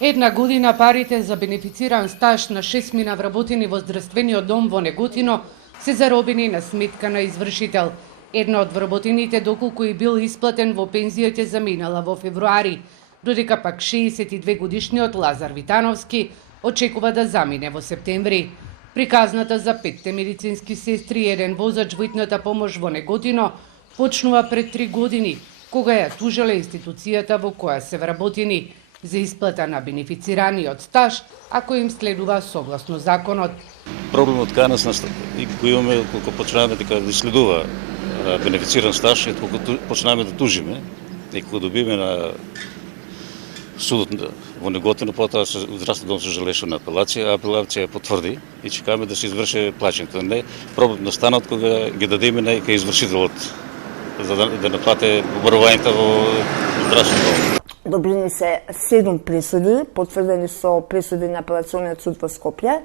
Една година парите за бенефициран стаж на 6 вработени во здравствениот дом во Неготино се заробени на сметка на извршител. Една од вработените доколку и бил исплатен во пензијата заминала во февруари, додека пак 62 годишниот Лазар Витановски очекува да замине во септември. Приказната за 5 медицински сестри и еден возач во итната помош во Неготино почнува пред 3 години, кога ја тужела институцијата во која се вработени за исплата на бенефицираниот стаж, ако им следува согласно законот. Проблемот кај нас го имаме кога почнаваме дека да следува бенефициран стаж, и кога почнаваме да тужиме, и кога добиме на судот во Неготино, потоа здравствен дом се жалеше на апелација, а апелација ја потврди и чекаме да се изврши плаќањето. Не проблем настанат кога ги дадеме на извршителот за да наплате побарувањето во здравствен дом. Добрени се 7 пресуди, потврдени со пресуди на апелациониот суд во Скопје,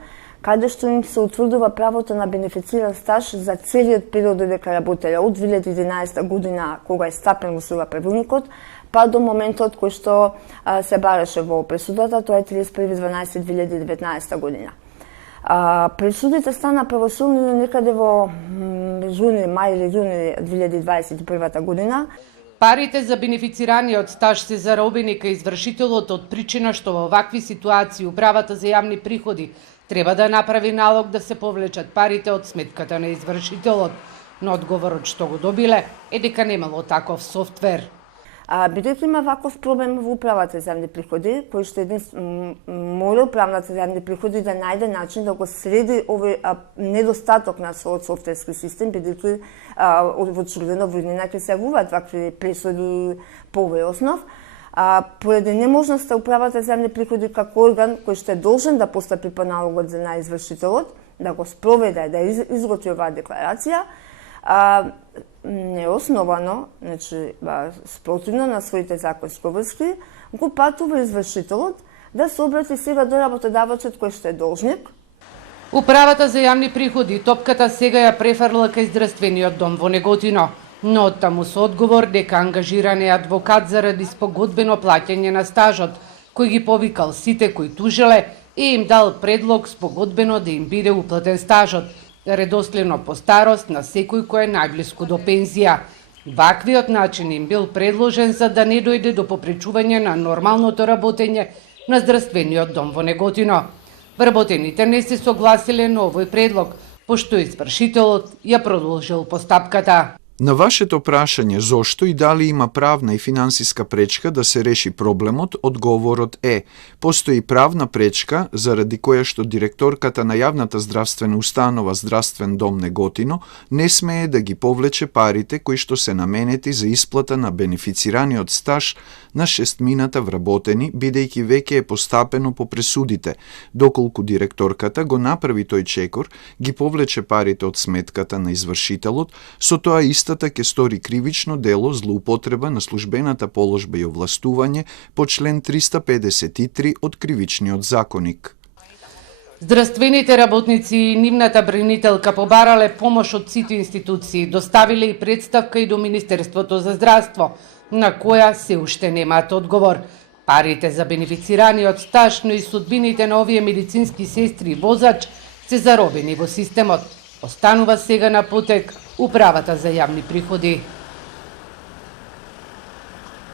каде што им се утврдува правото на бенефициран стаж за целиот период додека работеле од 2011 година, кога е стапен во сила правилникот, па до моментот кој што се бараше во пресудата, тоа е 31.12.2019 година. Пресудите стана правосудни некаде во јуни, мај или јуни 2021 година. Парите за бенефицираниот стаж се заробени кај извршителот од причина што во вакви ситуации управата за јавни приходи треба да направи налог да се повлечат парите од сметката на извршителот, но одговорот што го добиле е дека немало таков софтвер. Бидејќи има ваков проблем во управата за јавни приходи, кој што мора управната за јавни приходи да најде начин да го среди овој недостаток на својот софтверски систем, бидејќи во чудена врнина ќе се јавуваат вакви пресуди по овој основ. Поради неможноста управата за јавни приходи како орган кој што е должен да постапи по налогот за наизвршителот, да го спроведе, да изготви оваа декларација, неосновано, значи спротивно на своите законски обврски, го патува извршителот да се обрати сега до работодавачот кој што е должник. Управата за јавни приходи топката сега ја префрла кај здравствениот дом во Неготино, но оттаму со одговор дека ангажиран е адвокат заради спогодбено плаќање на стажот, кој ги повикал сите кои тужиле и им дал предлог спогодбено да им биде уплатен стажот, редоследно по старост на секој кој е најблиску до пензија. Ваквиот начин им бил предложен за да не дојде до попречување на нормалното работење на здравствениот дом во Неготино. Вработените не се согласиле на овој предлог, пошто извршителот ја продолжил постапката. На вашето прашање зошто и дали има правна и финансиска пречка да се реши проблемот, одговорот е: постои правна пречка заради која што директорката на јавната здравствена установа Здравствен дом Неготино не смее да ги повлече парите кои што се наменети за исплата на бенефицираниот стаж на 6 вработени, бидејќи веќе е постапено по пресудите, доколку директорката го направи тој чекор, ги повлече парите од сметката на извршителот, со тоа истата ќе стори кривично дело злоупотреба на службената положба и овластување по член 353 од Кривичниот законник. Здравствените работници и нивната бранителка побарале помош од сите институции, доставиле и представка и до Министерството за здравство, на која се уште немаат одговор. Парите за бенефицираниот стаж, но и судбините на овие медицински сестри и возач се заробени во системот. Останува сега на потек управата за јавни приходи.